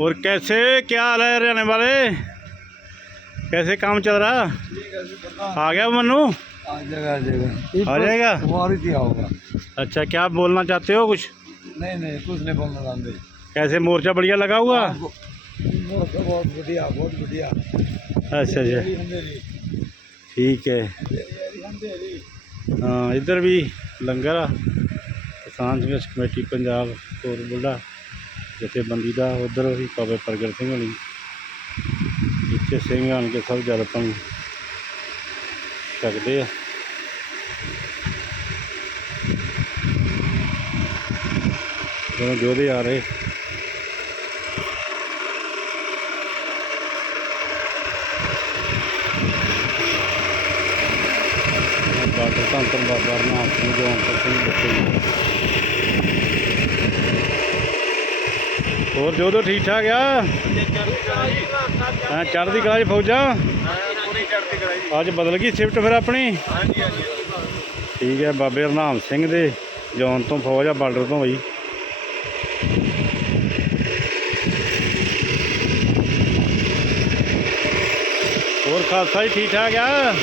और कैसे क्या हाल है रहने वाले? कैसे काम चल रहा? आ गया मनु? आ जाएगा आ जाएगा। अच्छा क्या बोलना चाहते हो कुछ? नहीं नहीं कुछ नहीं बोलना चाहते। कैसे मोर्चा बढ़िया लगा हुआ? हाँ, बहुत बढ़िया बहुत बढ़िया। अच्छा अच्छा। ठीक है। हाँ इधर भी लंगर साँझ कमेटी पंजाब और बुढ़ा ਜਥੇਬੰਦੀ ਦਾ, ਉਧਰ ਵੀ ਬਾਬੇ ਪ੍ਰਗਟ ਸਿੰਘ ਹੋਣੀ, ਇੱਥੇ ਸਿੰਘ ਆਣ ਕੇ ਸਭ ਜਲ ਪਾਣੀ ਛਕਦੇ ਆ। ਜਦੋਂ ਜੋਧੇ ਆ ਰਹੇ, ਬਾਬਾ ਧੰਨ ਧੰਨ ਬਾਬਾ ਨਾਮ ਸਿੰਘ ਜੋਨ ਸਿੰਘ, ਬੱਚੇ ਹੋਰ ਠੀਕ ਠਾਕ ਆ? ਹਾਂ, ਚੜ੍ਹਦੀ ਕਲਾ ਚ ਫੌਜਾਂ? ਅੱਜ ਬਦਲ ਗਈ ਸ਼ਿਫਟ ਫਿਰ ਆਪਣੀ? ਠੀਕ ਹੈ ਬਾਬੇ ਹਰਨਾਮ ਸਿੰਘ ਦੇ ਜੌਨ ਤੋਂ ਫੌਜ ਆ, ਬਾਰਡਰ ਤੋਂ ਬਈ। ਹੋਰ ਖਾਲਸਾ ਜੀ ਠੀਕ ਠਾਕ ਆ?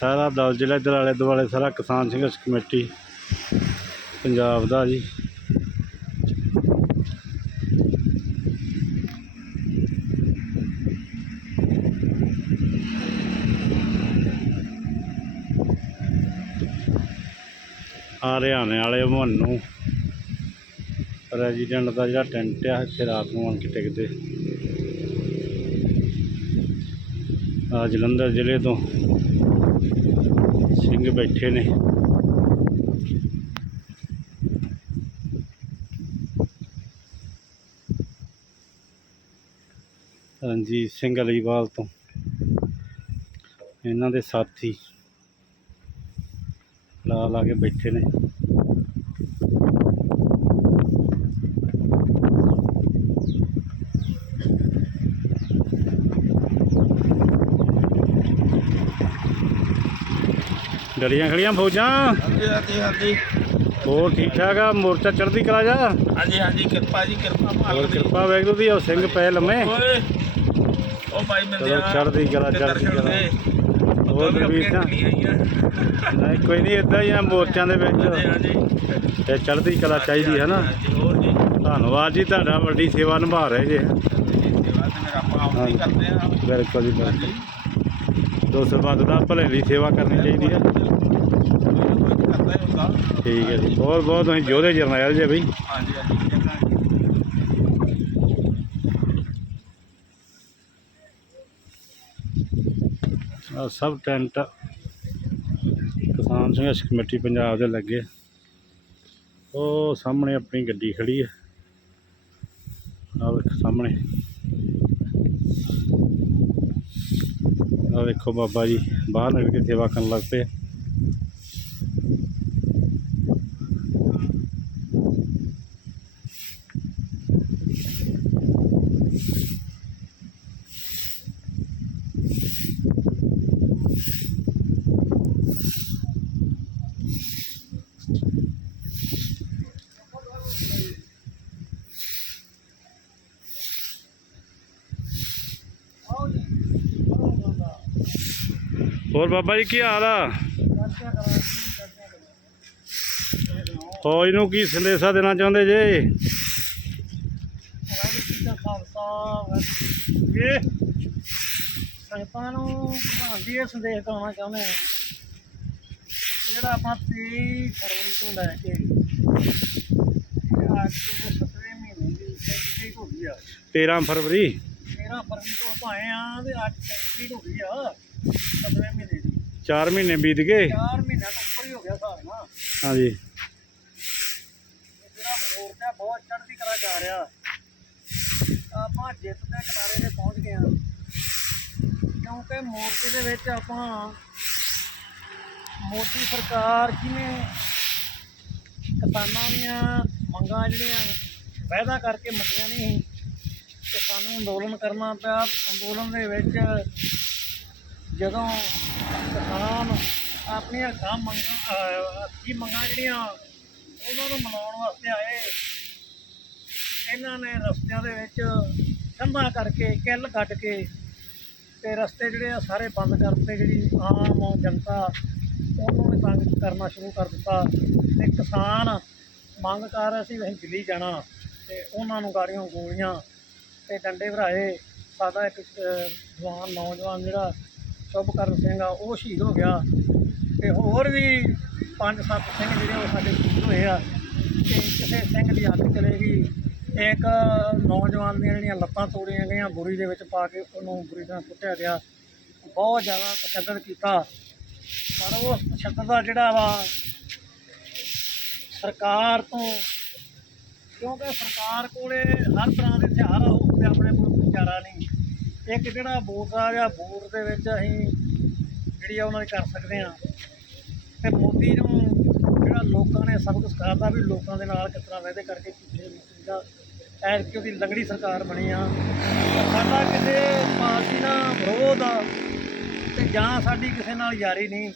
ਸਾਰਾ ਦਲ ਜ਼ਿਲ੍ਹਾ ਇੱਧਰ ਆਲੇ ਦੁਆਲੇ ਸਾਰਾ ਕਿਸਾਨ ਸੰਘਰਸ਼ ਕਮੇਟੀ ਪੰਜਾਬ ਦਾ ਜੀ। ਹਰਿਆਣੇ ਵਾਲੇ ਮਹੰਨੂ ਰੈਜ਼ੀਡੈਂਟ ਦਾ ਜਿਹੜਾ ਟੈਂਟ ਆ, ਇੱਥੇ ਰਾਤ ਨੂੰ ਆਣ ਕੇ ਟਿਕਦੇ। ਆ ਜਲੰਧਰ ਜ਼ਿਲ੍ਹੇ ਤੋਂ ਸਿੰਘ ਬੈਠੇ ਨੇ। ਰਣਜੀਤ ਸਿੰਘ ਅਲੀਵਾਲ ਤੋਂ ਇਹਨਾਂ ਦੇ ਸਾਥੀ ਲਾ ਲਾ ਕੇ ਬੈਠੇ ਨੇ। ਡਰੀਆਂ ਖੜੀਆਂ ਫੌਜਾਂ। ਹਾਂਜੀ ਹਾਂਜੀ ਹਾਂਜੀ। ਹੋਰ ਠੀਕ ਠਾਕ ਆ? ਮੋਰਚਾ ਚੜ੍ਹਦੀ ਕਲਾ ਜਾ? ਹਾਂਜੀ ਹਾਂਜੀ ਕਿਰਪਾ ਜੀ ਕਿਰਪਾ ਹੋਰ ਮਾਲਕ ਦੀ। ਕਿਰਪਾ ਵੈਗਰੂ ਦੀ ਉਹ ਸਿੰਘ ਪਏ ਲੰਮੇ। ਓਏ ਉਹ ਭਾਈ ਮਿਲਦੇ ਚਲੋ ਚੜ੍ਹਦੀ ਕਲਾ ਚੜ੍ਹਦੀ ਕਲਾ। ਹੋਰ ਬਲਵੀਰ ਸਿੰਘ ਨਹੀਂ ਕੋਈ ਨਹੀਂ ਇਦਾਂ ਹੀ ਆ ਮੋਰਚਿਆਂ ਦੇ ਵਿੱਚ। ਹਾਂਜੀ ਤੇ ਚੜ੍ਹਦੀ ਕਲਾ ਚਾਹੀਦੀ ਹੈ ਨਾ? ਹਾਂਜੀ ਹੋਰ ਜੀ। ਧੰਨਵਾਦ ਜੀ ਤੁਹਾਡਾ ਵੱਡੀ ਸੇਵਾ ਨਿਭਾ ਰਹੇ ਜੇ। ਸੇਵਾ ਤੇ ਫਿਰ ਆਪਾਂ ਆਪ ਹੀ ਕਰਦੇ ਆ। ਬਿਲਕੁਲ ਜੀ ਬਿਲਕੁਲ। ਹਾਂਜੀ। ਦੋ ਸਰਬੱਤ ਦਾ ਭਲੇ ਦੀ ਸੇਵਾ ਕਰਨੀ ਚਾਹੀਦੀ ਹੈ ਠੀਕ ਹੈ ਜੀ। ਬਹੁਤ ਬਹੁਤ ਤੁਸੀਂ ਯੋਧੇ ਜਰਨੈਲ ਜੇ ਬਈ। ਹਾਂਜੀ ਹਾਂਜੀ ਸਭ ਟੈਂਟ ਕਿਸਾਨ ਸੰਘਰਸ਼ ਕਮੇਟੀ ਪੰਜਾਬ ਦੇ ਲੱਗੇ। ਉਹ ਸਾਹਮਣੇ ਆਪਣੀ ਗੱਡੀ ਖੜੀ ਹੈ ਆ ਸਾਹਮਣੇ। ਆ ਵੇਖੋ ਬਾਬਾ ਜੀ ਬਾਹਰ ਨਿਕਲ ਕੇ ਸੇਵਾ ਕਰਨ ਲੱਗ ਪਏ। ਹੋਰ ਬਾਬਾ ਜੀ ਕੀ ਹਾਲ ਆ? ਫੌਜ ਨੂੰ ਕੀ ਸੰਦੇਸ਼ਾ ਦੇਣਾ ਚਾਹੁੰਦੇ ਜੇ? ਇਹ ਸੰਗਤਾਂ ਨੂੰ ਪ੍ਰਧਾਨ ਜੀ ਇਹ ਸੰਦੇਸ਼ ਦੇਣਾ ਚਾਹੁੰਦੇ ਹਾਂ। ਜਿਹੜਾ ਆਪਾਂ 23 ਫਰਵਰੀ ਤੋਂ ਲੈ ਕੇ ਅੱਜ 7ਵੇਂ ਮਹੀਨੇ ਦੀ ਤਰੀਕ ਹੋ ਗਈ ਆ। 13 ਫਰਵਰੀ? 13 ਫਰਵਰੀ ਤੋਂ ਆਪਾਂ ਆਏ ਆ ਤੇ ਅੱਜ ਤਰੀਕ ਹੋ ਗਈ ਆ। 7ਵੇਂ ਮਹੀਨੇ ਦੀ। 4 ਮਹੀਨੇ ਬੀਤ ਗਏ। 4 ਮਹੀਨਿਆਂ ਤੋਂ ਉੱਪਰ ਹੀ ਹੋ ਗਿਆ ਹਿਸਾਬ ਨਾਲ ਹਾਂਜੀ। ਜਿਹੜਾ ਮੋਰਚਾ ਬਹੁਤ ਚੜ੍ਹਦੀ ਕਲਾ ਜਾ ਰਿਹਾ। ਆਪਾਂ ਜਿੱਤ ਦੇ ਕਿਨਾਰੇ ਤੇ ਪਹੁੰਚ ਗਏ ਹਾਂ। ਕਿਉਂਕਿ ਮੋਰਚੇ ਦੇ ਵਿੱਚ ਆਪਾਂ ਮੋਦੀ ਸਰਕਾਰ ਜਿਵੇਂ ਕਿਸਾਨਾਂ ਦੀਆਂ ਮੰਗਾਂ ਜਿਹੜੀਆਂ ਵਾਅਦਾ ਕਰਕੇ ਮੰਨੀਆਂ ਨਹੀਂ ਤੇ ਸਾਨੂੰ ਅੰਦੋਲਨ ਕਰਨਾ ਪਿਆ। ਅੰਦੋਲਨ ਦੇ ਵਿੱਚ ਜਦੋਂ ਕਿਸਾਨ ਆਪਣੀਆਂ ਕੰਮ ਮੰਗਾਂ ਅੱਖੀ ਮੰਗਾਂ ਜਿਹੜੀਆਂ ਉਹਨਾਂ ਨੂੰ ਮਨਾਉਣ ਵਾਸਤੇ ਆਏ, ਇਹਨਾਂ ਨੇ ਰਸਤਿਆਂ ਦੇ ਵਿੱਚ ਕੰਧਾਂ ਕਰਕੇ, ਕਿੱਲ ਕੱਢ ਕੇ ਤੇ ਰਸਤੇ ਜਿਹੜੇ ਆ ਸਾਰੇ ਬੰਦ ਕਰਤੇ ਜਿਹੜੀ ਆਮ ਜਨਤਾ ਉਹਨੂੰ ਵੀ ਤੰਗ ਕਰਨਾ ਸ਼ੁਰੂ ਕਰ ਦਿੱਤਾ ਤੇ ਕਿਸਾਨ ਮੰਗ ਕਰ ਰਹੇ ਸੀ ਅਸੀਂ ਦਿੱਲੀ ਜਾਣਾ ਤੇ ਉਹਨਾਂ ਨੂੰ ਗਾੜੀਆਂ ਗੋਲੀਆਂ ਤੇ ਡੰਡੇ ਭਰਾਏ। ਸਾਡਾ ਇੱਕ ਜਵਾਨ, ਨੌਜਵਾਨ ਜਿਹੜਾ ਸ਼ੁਭਕਰਨ ਸਿੰਘ ਆ, ਉਹ ਸ਼ਹੀਦ ਹੋ ਗਿਆ। ਤੇ ਹੋਰ ਵੀ ਪੰਜ ਸੱਤ ਸਿੰਘ ਜਿਹੜੇ ਉਹ ਸਾਡੇ ਸ਼ਹੀਦ ਹੋਏ ਆ। ਤੇ ਕਿਸੇ ਸਿੰਘ ਦੀ ਅੱਖ ਚਲੇ ਗਈ ਇੱਕ ਨੌਜਵਾਨ ਦੀਆਂ ਜਿਹੜੀਆਂ ਲੱਤਾਂ ਤੋੜੀਆਂ ਗਈਆਂ, ਬੁਰੀ ਦੇ ਵਿੱਚ ਪਾ ਕੇ ਉਹਨੂੰ ਬੁਰੀ ਤਰ੍ਹਾਂ ਕੁੱਟਿਆ ਗਿਆ। ਬਹੁਤ ਜ਼ਿਆਦਾ ਤਸ਼ੱਦਦ ਕੀਤਾ। ਪਰ ਉਸ ਤਸ਼ੱਦਦ ਦਾ ਜਿਹੜਾ ਵਾ, ਸਰਕਾਰ ਤੋਂ, ਕਿਉਂਕਿ ਸਰਕਾਰ ਕੋਲੇ ਹਰ ਤਰ੍ਹਾਂ ਦੇ ਹਥਿਆਰ ਆ, ਉਹ ਆਪਣੇ ਕੋਲ ਕੋਈ ਚਾਰਾ ਨਹੀਂ। ਇੱਕ ਜਿਹੜਾ ਵੋਟ ਆ, ਜਾਂ ਵੋਟ ਦੇ ਵਿੱਚ ਅਸੀਂ ਜਿਹੜੀ ਆ ਉਹਨਾਂ ਦੀ ਕਰ ਸਕਦੇ ਆ ਤੇ ਮੋਦੀ ਨੂੰ ਜਿਹੜਾ ਲੋਕਾਂ ਨੇ ਸਭ ਸਬਕ ਸਿਖਾਤਾ ਵੀ ਲੋਕਾਂ ਦੇ ਨਾਲ ਕਿਸ ਤਰ੍ਹਾਂ ਵਾਅਦੇ ਕਰਕੇ ਝੂਠੇ ਦਾ ਐਰ ਕਿ ਉਹਦੀ ਲੰਗੜੀ ਸਰਕਾਰ ਬਣੀ ਆ। ਸਾਡਾ ਕਿਸੇ ਪਾਰਟੀ ਨਾਲ ਵਿਰੋਧ ਆ ਤੇ ਜਾਂ ਸਾਡੀ ਕਿਸੇ ਨਾਲ ਯਾਰੀ ਨਹੀਂ।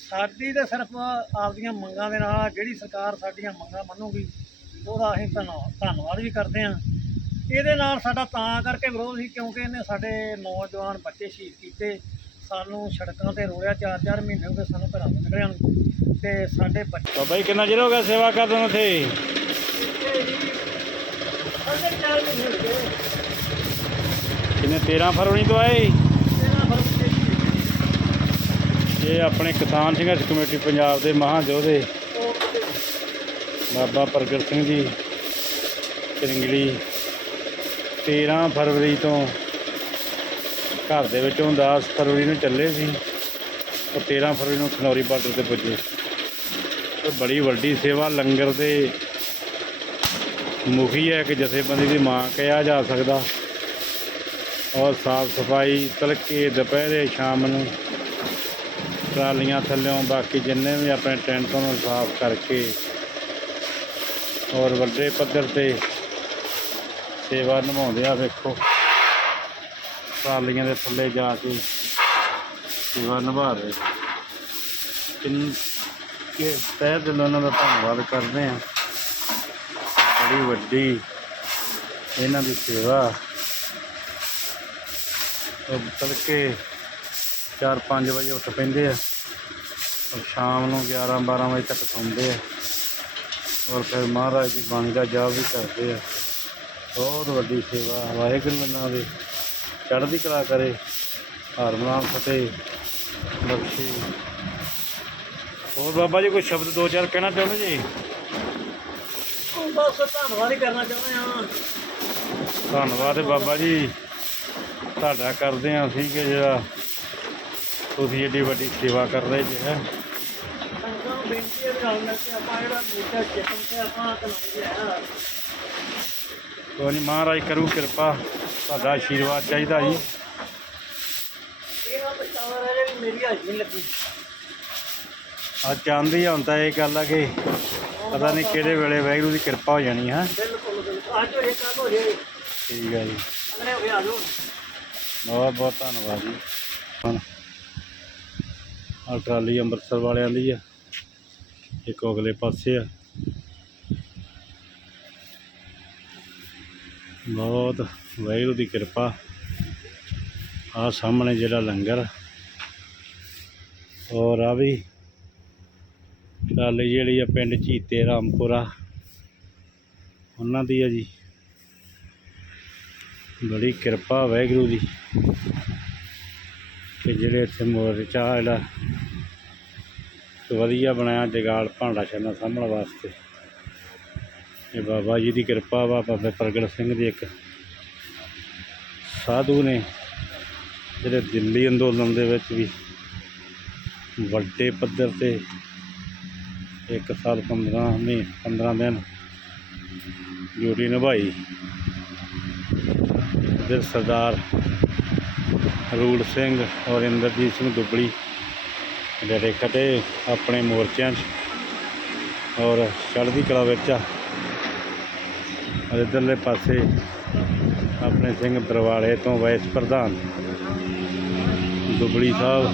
ਸਾਡੀ ਤਾਂ ਸਿਰਫ ਆਪਦੀਆਂ ਮੰਗਾਂ ਦੇ ਨਾਲ ਜਿਹੜੀ ਸਰਕਾਰ ਸਾਡੀਆਂ ਮੰਗਾਂ ਮੰਨੂਗੀ, ਉਹਦਾ ਅਸੀਂ ਧੰਨਵਾਦ ਧੰਨਵਾਦ ਵੀ ਕਰਦੇ ਹਾਂ। ਇਹਦੇ ਨਾਲ ਸਾਡਾ ਤਾਂ ਕਰਕੇ ਵਿਰੋਧ ਸੀ ਕਿਉਂਕਿ ਇਹਨੇ ਸਾਡੇ ਨੌਜਵਾਨ ਬੱਚੇ ਸ਼ਹੀਦ ਕੀਤੇ। ਸਾਨੂੰ ਸੜਕਾਂ ਤੇ ਰੋਲਿਆ ਚਾਰ ਚਾਰ ਮਹੀਨੇ ਹੋ ਗਏ ਸਾਨੂੰ ਘਰਾਂ ਤੋਂ ਨਿਕਲਿਆਂ ਨੂੰ ਤੇ ਸਾਡੇ ਬੱਚੇ ਬਾਬਾ ਜੀ ਕਿੰਨਾ ਚਿਰ ਹੋ ਗਿਆ ਸੇਵਾ ਕਰਦੇ ਨੂੰ ਗਏ। ਕਿੰਨੇ 13 ਫਰਵਰੀ ਤੋਂ ਆਏ? ਇਹ ਆਪਣੇ ਕਿਸਾਨ ਸੰਘਰਸ਼ ਕਮੇਟੀ ਪੰਜਾਬ ਦੇ ਮਹਾਯੋਧੇ ਬਾਬਾ ਪ੍ਰਗਟ ਸਿੰਘ ਜੀ ਕਰਿੰਗਲੀ 13 ਫਰਵਰੀ ਤੋਂ ਘਰ ਦੇ ਵਿੱਚੋਂ 10 ਫਰਵਰੀ ਨੂੰ ਚੱਲੇ ਸੀ ਉਹ 13 ਫਰਵਰੀ ਨੂੰ ਖਨੌਰੀ ਬਾਰਡਰ ਤੇ ਪੁੱਜੇ। ਤੇ ਬੜੀ ਵੱਡੀ ਸੇਵਾ, ਲੰਗਰ ਦੇ ਮੁਖੀ ਹੈ ਕਿ ਜਥੇਬੰਦੀ ਦੀ ਮਾਂ ਕਿਹਾ ਜਾ ਸਕਦਾ। ਔਰ ਸਾਫ਼ ਸਫ਼ਾਈ, ਤਲਕੇ ਦੁਪਹਿਰੇ, ਸ਼ਾਮ ਨੂੰ ਟਰਾਲੀਆਂ ਥੱਲਿਓਂ, ਬਾਕੀ ਜਿੰਨੇ ਵੀ ਆਪਣੇ ਟੈਂਟ ਨੂੰ ਸਾਫ਼ ਕਰਕੇ ਔਰ ਵੱਡੇ ਪੱਧਰ ਤੇ ਸੇਵਾ ਨਿਭਾਉਂਦੇ ਆ, ਵੇਖੋ। ਟਰਾਲੀਆਂ ਦੇ ਥੱਲੇ ਜਾ ਕੇ ਸੇਵਾ ਨਿਭਾ ਰਹੇ। ਕਿੰਨੀ ਕਿ ਤਹਿ ਦਿਲੋਂ ਉਹਨਾਂ ਦਾ ਧੰਨਵਾਦ ਕਰਦੇ ਆ। ਬੜੀ ਵੱਡੀ ਇਹਨਾਂ ਦੀ ਸੇਵਾ। ਉਹ ਤੜਕੇ 4-5 ਵਜੇ ਉੱਠ ਪੈਂਦੇ ਆ। ਔਰ ਸ਼ਾਮ ਨੂੰ 11-12 ਵਜੇ ਤੱਕ ਸੌਂਦੇ ਆ। ਔਰ ਫਿਰ ਮਹਾਰਾਜ ਦੀ ਬਾਣੀ ਦਾ ਜਾਪ ਵੀ ਕਰਦੇ ਆ। ਬਹੁਤ ਵੱਡੀ ਸੇਵਾ ਵਾਹਿਗੁਰੂ ਇਹਨਾਂ ਦੇ ਚੜ੍ਹਦੀ ਕਲਾ ਕਰੇ। ਹਰਮਨਾਮ ਫਤਿਹ। ਬਖਸ਼ੇ। ਹੋਰ ਬਾਬਾ ਜੀ ਕੋਈ ਸ਼ਬਦ ਦੋ ਚਾਰ ਕਹਿਣਾ ਚਾਹੁੰਦੇ ਜੀ? ਬਸ ਧੰਨਵਾਦ ਹੀ ਕਰਨਾ ਚਾਹੁੰਦੇ ਹਾਂ। ਧੰਨਵਾਦ ਬਾਬਾ ਜੀ। ਤੁਹਾਡਾ ਕਰਦੇ ਹਾਂ ਅਸੀਂ ਕਿ ਜਿਹੜਾ ਤੁਸੀਂ ਏਡੀ ਵੱਡੀ ਸੇਵਾ ਕਰ ਰਹੇ ਜੀ ਹੈ। ਸੰਗਤਾਂ ਨੂੰ ਬੇਨਤੀ ਹੈ ਵੀ ਨਾਲ ਮਿਲ ਕੇ ਆਪਾਂ ਜਿਹੜਾ ਮੀਟਰ ਚੇਤਨ ਤੇ ਆਪਾਂ ਹੈ। ਕੋਈ ਨਹੀਂ ਮਹਾਰਾਜ ਕਰੂ ਕਿਰਪਾ ਤੁਹਾਡਾ ਆਸ਼ੀਰਵਾਦ ਚਾਹੀਦਾ ਜੀ। ਮੇਰੀ ਹਾਜ਼ਰੀ ਲੱਗੀ। ਆ ਚਾਹੁੰਦੀ ਹੁਣ ਤਾਂ ਇਹ ਗੱਲ ਆ ਕਿ ਪਤਾ ਨਹੀਂ ਕਿਹੜੇ ਵੇਲੇ ਵਾਹਿਗੁਰੂ ਦੀ ਕਿਰਪਾ ਹੋ ਜਾਣੀ ਹੈ। ਬਿਲਕੁਲ ਬਿਲਕੁਲ। ਅੱਜ ਇਹ ਕੱਲ ਹੋ ਜੇ ਠੀਕ ਹੈ ਜੀ। ਅਗਲੇ ਹੋ ਆ ਜਾਓ। ਬਹੁਤ ਬਹੁਤ ਧੰਨਵਾਦ ਜੀ। ਹੁਣ ਆਹ ਟਰਾਲੀ ਅੰਮ੍ਰਿਤਸਰ ਵਾਲਿਆਂ ਦੀ ਆ। ਇੱਕ ਅਗਲੇ ਪਾਸੇ ਆ। ਬਹੁਤ ਵਾਹਿਗੁਰੂ ਦੀ ਕਿਰਪਾ। ਆ ਸਾਹਮਣੇ ਜਿਹੜਾ ਲੰਗਰ, ਔਰ ਆ ਵੀ ਟਰਾਲੀ ਜਿਹੜੀ ਆ ਪਿੰਡ ਚੀਤੇ ਰਾਮਪੁਰਾ, ਉਹਨਾਂ ਦੀ ਆ ਜੀ। ਬੜੀ ਕਿਰਪਾ ਵਾਹਿਗੁਰੂ ਦੀ ਕਿ ਜਿਹੜੇ ਇੱਥੇ ਮੋਰਚਾ ਜਿਹੜਾ ਵਧੀਆ ਬਣਾਇਆ ਜਗਾਲ ਭਾਂਡਾ ਛੰਨਾ ਸਾਂਭਣ ਵਾਸਤੇ। ਇਹ ਬਾਬਾ ਜੀ ਦੀ ਕਿਰਪਾ ਵਾ, ਬਾਬੇ ਪ੍ਰਗਟ ਸਿੰਘ ਦੀ ਇੱਕ ਸਾਧੂ ਨੇ, ਜਿਹੜੇ ਦਿੱਲੀ ਅੰਦੋਲਨ ਦੇ ਵਿੱਚ ਵੀ ਵੱਡੇ ਪੱਧਰ ਤੇ ਇੱਕ ਸਾਲ 15 ਮਹੀਨੇ 15 ਦਿਨ ਡਿਊਟੀ ਨਿਭਾਈ। ਇੱਧਰ ਸਰਦਾਰ ਰੂਲ ਸਿੰਘ ਔਰ ਇੰਦਰਜੀਤ ਸਿੰਘ ਦੁੱਬੜੀ ਜਿਹੜੇ ਖੜੇ ਆਪਣੇ ਮੋਰਚਿਆਂ 'ਚ ਔਰ ਚੜ੍ਹਦੀ ਕਲਾ ਵਿੱਚ ਆ। ਇੱਧਰਲੇ ਪਾਸੇ ਆਪਣੇ ਸਿੰਘ ਬਰਵਾਲੇ ਤੋਂ ਵਾਈਸ ਪ੍ਰਧਾਨ ਦੁਬਲੀ ਸਾਹਿਬ।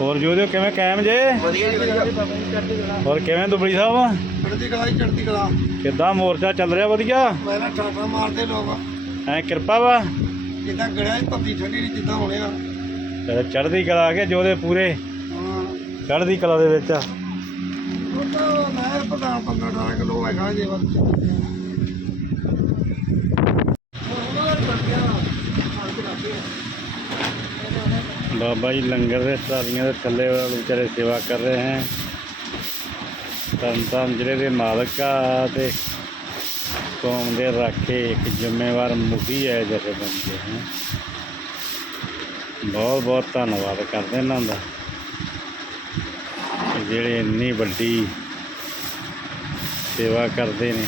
ਹੋਰ ਜੋਦਿਓ ਕਿਵੇਂ ਕਾਇਮ ਜੇ? ਹੋਰ ਕਿਵੇਂ ਦੁਬਲੀ ਸਾਹਿਬ? ਚੜ੍ਹਦੀ ਕਲਾ ਜੀ ਚੜ੍ਹਦੀ ਕਲਾ। ਕਿੱਦਾਂ ਮੋਰਚਾ ਚੱਲ ਰਿਹਾ ਵਧੀਆ? ਪਹਿਲਾਂ ਠਾਠਾ ਮਾਰਦੇ ਲੋਕ ਐ ਕਿਰਪਾ ਵਾ? ਜਿੱਦਾਂ ਗੜਿਆ ਪੱਤੀ ਠੰਡੀ ਨਹੀਂ ਜਿੱਦਾਂ ਹੋਣਿਆ ਤੇ ਚੜ੍ਹਦੀ ਕਲਾ ਆ ਕੇ ਜੋਦੇ ਪੂਰੇ। ਹਾਂ। ਚੜ੍ਹਦੀ ਕਲਾ ਦੇ ਵਿੱਚ। ਤਾਂ 15 18 ਕਿਲੋ ਹੈਗਾ ਜੇ ਵੱਧ ਬਾਬਾ ਜੀ ਲੰਗਰ ਦੇ ਟਰਾਲੀਆਂ ਦੇ ਥੱਲੇ ਵਾਲੇ ਵਿਚਾਰੇ ਸੇਵਾ ਕਰ ਰਹੇ ਹੈ। ਤਰਨਤਾਰਨ ਜ਼ਿਲ੍ਹੇ ਦੇ ਮਾਲਕ ਆ ਤੇ ਕੌਮ ਦੇ ਰਾਖੇ ਇੱਕ ਜ਼ਿੰਮੇਵਾਰ ਮੁਖੀ ਹੈ ਜਿਹੜੇ ਬੰਦੇ ਹੈ। ਬਹੁਤ ਬਹੁਤ ਧੰਨਵਾਦ ਕਰਦੇ ਇਹਨਾਂ ਦਾ। ਜਿਹੜੇ ਇੰਨੀ ਵੱਡੀ ਸੇਵਾ ਕਰਦੇ ਨੇ